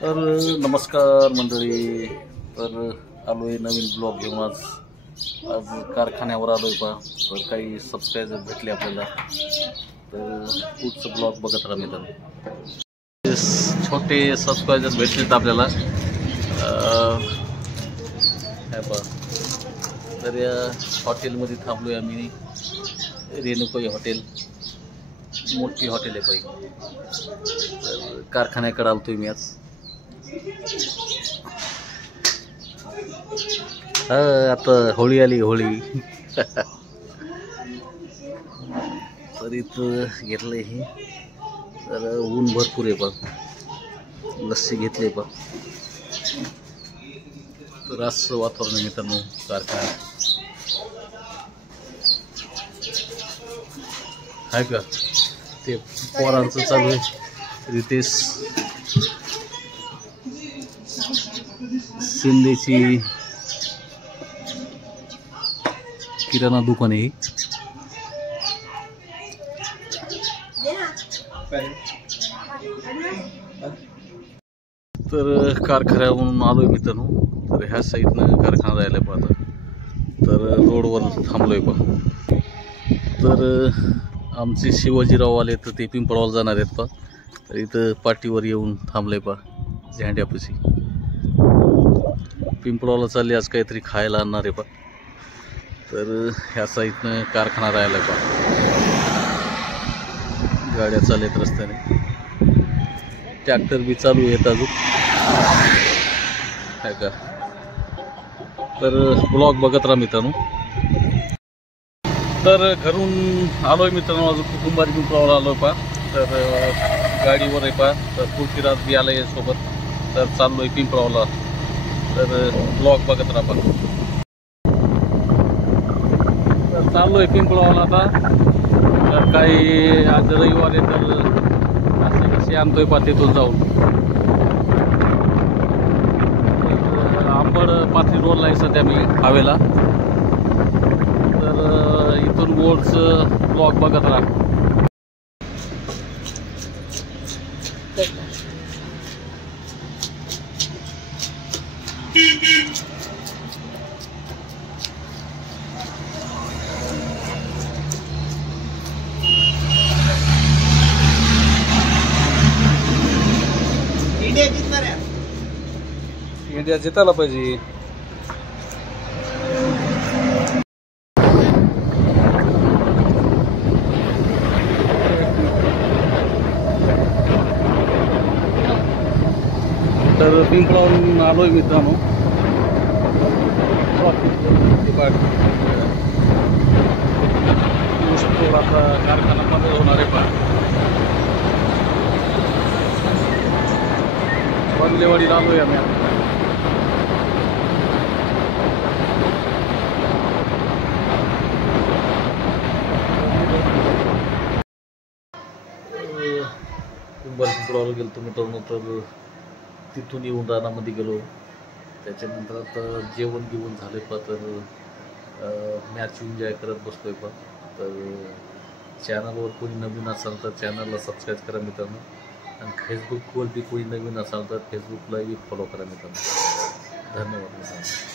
तर नमस्कार मंडळी. तर आलोय नवीन ब्लॉग घेऊन. आज कारखान्यावर आलोय पा. तर काही सबस्क्रायबर भेटले आपल्याला. तर पुढचं ब्लॉग बघत राहा मित्रांनो. छोटे सबस्क्रायबर भेटलेत आपल्याला. काय पा. तर या हॉटेलमध्ये थांबलोय आम्ही. रेणुकाई हॉटेल मोठी हॉटेल आहे पाहिजे. तर कारखान्याकडे आलतोय मी आज. आता होळी आली होळी. तर इथं घेतलंय हे. तर ऊन भरपूर आहे बघ. लस्सी घेतली बघ. तर असं वातावरण मित्रांनो कारखान्यात आहे का. ते पोरांचं चालू आहे. रितेश शिंदेची किराणा दुकान आहे. तर कारखान्यावरून आलोय मित्रांनो. तर ह्या साईडनं कारखाना जायला पाहता. तर रोडवर थांबलोय पहा. तर आमचे शिवाजीराव आले तर ते पिंपळावर जाणार आहेत पहा. तर इथं पाटीवर येऊन थांबलंय पहा झेंड्यापाशी. पिंपळावला चालले आज काहीतरी खायला आणणार आहे पहा. तर ह्या साईडनं कारखाना राहिला पहा. गाड्या चालत रस्त्याने. ट्रॅक्टर बी चालू येत अजून काय का. तर ब्लॉग बघत राहा मित्रांनो. तर घरून आलोय मित्रांनो. अजून कुटुंबारी पिंपळावर आलोय पहा. तर गाडीवर आहे पहा. तर पृथ्वीराज बी आलाय सोबत. तर चाललोय पिंपळावला. तर ब्लॉग बघत राहा पहा. तर चाललोय पिंपळावला आता. तर काही आज रविवार आहे तर असे कसे आणतोय पहा तिथून जाऊन. आंबड पाथरी रोडला आहे सध्या मी हवेला. तर इथून गोडचं ब्लॉग बघत राहा. इंडिया जितायला पाहिजे. तर पिंपळावरून आलोय मित्रांनो. आता कारखाना बंद होणार आहे पण बदलेवाडीला आलोय आम्ही. पिंपळावला गेलो मित्रांनो. तर तिथून येऊन रानामध्ये गेलो. त्याच्यानंतर आता जेवण घेऊन झाले पा. तर मॅच एन्जॉय करत बसलोय पा. तर चॅनलवर कोणी नवीन असाल तर चॅनलला सबस्क्राईब करा मित्रांनो. आणि फेसबुकवर बी कोणी नवीन असाल तर फेसबुकलाही फॉलो करा मित्रांनो. धन्यवाद मित्रांनो.